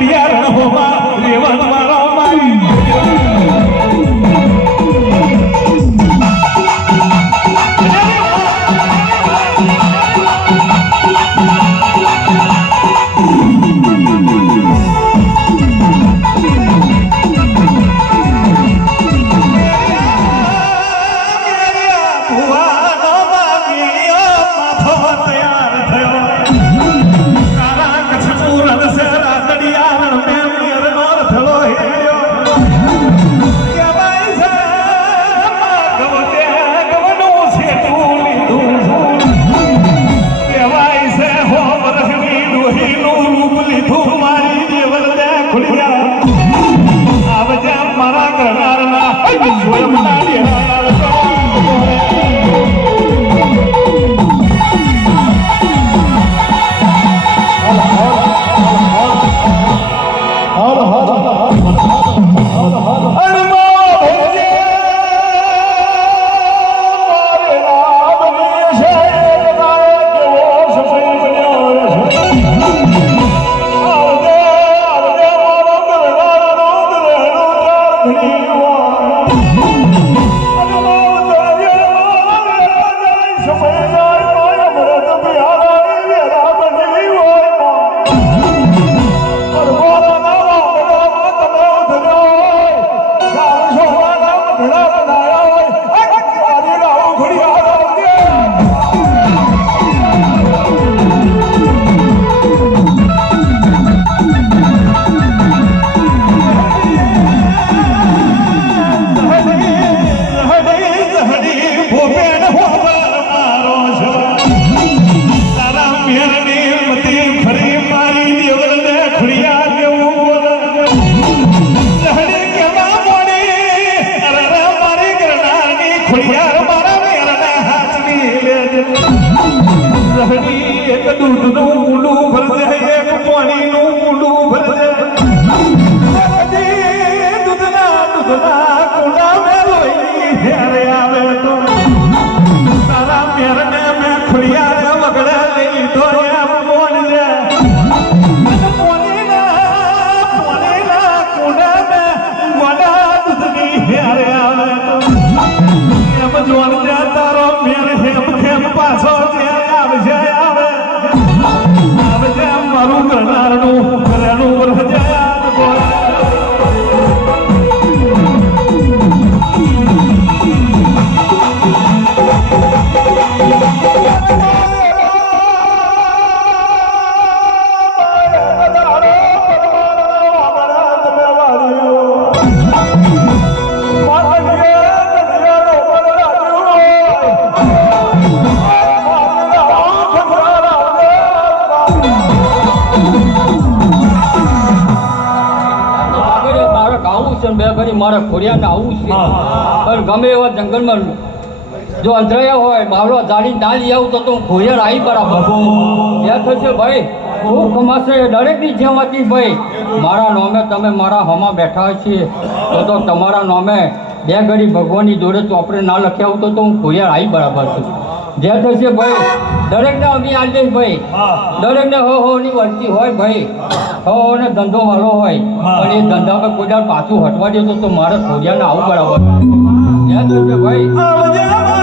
કડિયા રણોમાં રેવત મારો મારી મારા ખોડિયાને આવું છે પણ ગમે એવા જંગલમાં જો અંતરાયા હોય બાવળો જાળી ના લઈ આવું તો હું ખોડિયાર આવી બરાબર યાદ થશે ભાઈ ખૂબ કમાશે દરેકની જેમ હતી ભાઈ મારા નોમે તમે મારા હોમાં બેઠા છીએ તો તમારા નોમે બે ઘડી ભગવાનની જોડે ચોપડે ના લખ્યા આવું તો હું ખોડિયાર આવી બરાબર છું જે થશે ભાઈ દરેકને અમી આલે ભાઈ દરેકને હોની વળતી હોય ભાઈ ને ધંધો વાળો હોય પણ એ ધંધામાં કોઈ પાછું હટવા દેતો તો મારે ખોડિયાને આવું બરાબર યાદ થશે ભાઈ